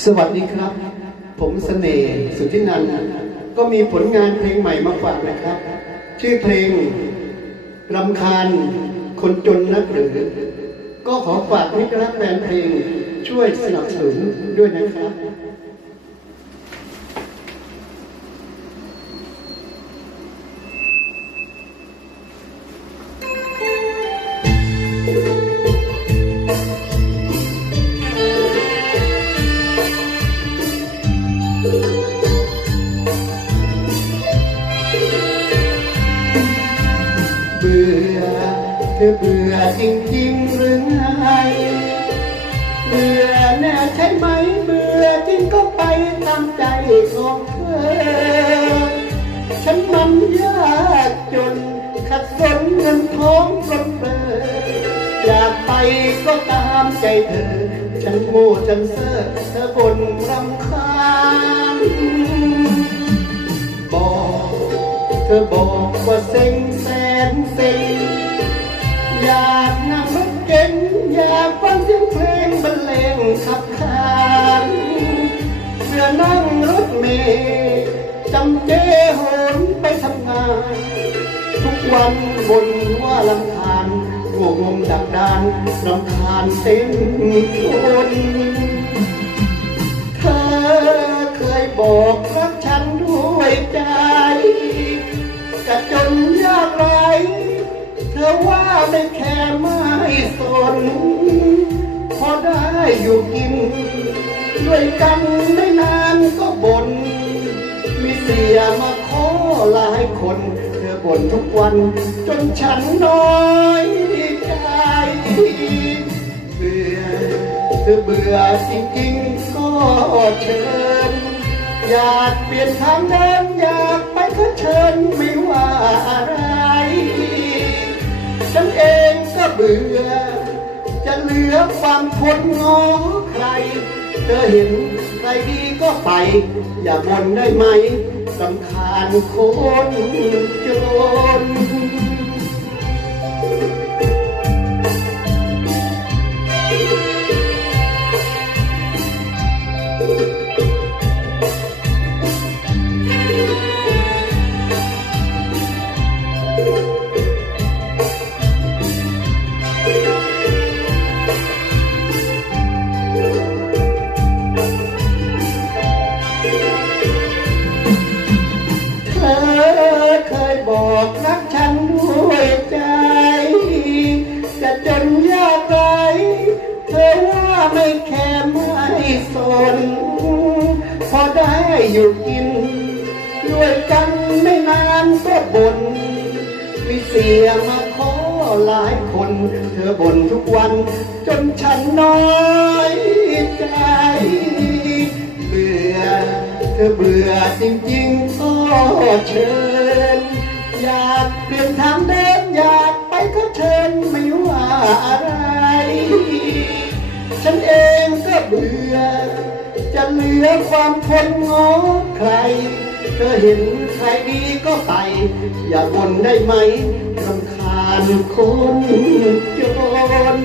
สวัสดีครับ ผมเสน่ห์สุทธินันท์ก็มีผลงานเพลงใหม่มาฝากนะครับ ชื่อเพลงรำคาญคนจนนักหรือ ก็ขอฝากมิตรรักแฟนเพลงช่วยสนับสนุนด้วยนะครับ ธอเบื่อจริงๆหรือไงเบื่อแน่ใช่ไหมเบื่อจริงก็ไปตามใจของเธอ ฉันมันยากจนขัดสนเงินทองรนเปรออยากไปก็ตามใจเธอ ฉันโง่ฉันเซ่อเธอบ่นรำคาญบอก เธอบอกว่าเซ็งแสนเซ็ง อยากนั่งรถเก๋งอยากฟังเสียงเพลงบรรเลงขับขานเพื่อนั่งรถเมล์จำเจโหนไปทำงาน ทุกวันบนว่าลำคาญง่วงงมดักดานรำคาญเต็มทนเธอเคยบอก ไม่แค่ไม่สนพอได้อยู่กิน ด้วยกันไม่นานก็บน่นมีเสียมาขอหลายคน เธอบ่นทุกวัน จนฉันน้อยใจเบื่อเธอเบื่อจริงๆก็เชิญ อยากเปลี่ยนทางเดินอยากไปก็เชิญไม่ว่าอะไรือ จะเหลือความคนงอใคร เธอเห็นใครดีก็ไป อย่าบ่นได้ไหมสำคัญคนจน ฉันด้วยใจ จะจนยากไรเธอว่าไม่แค่ไม่สน พอได้อยู่กิน ด้วยกันไม่นานก็บ่นมีเสียมาขอหลายคน เธอบ่นทุกวัน จนฉันน้อยใจเบื่อเธอเบื่อจริงๆก็เชิญอ เปลี่ยนทางเดินอยากไปก็เชิญไม่ว่าอะไร ฉันเองก็เบื่อ จะเหลือความทนงอใคร เธอเห็นใครดีก็ไป อย่าบ่นได้ไหมรำคาญคนจน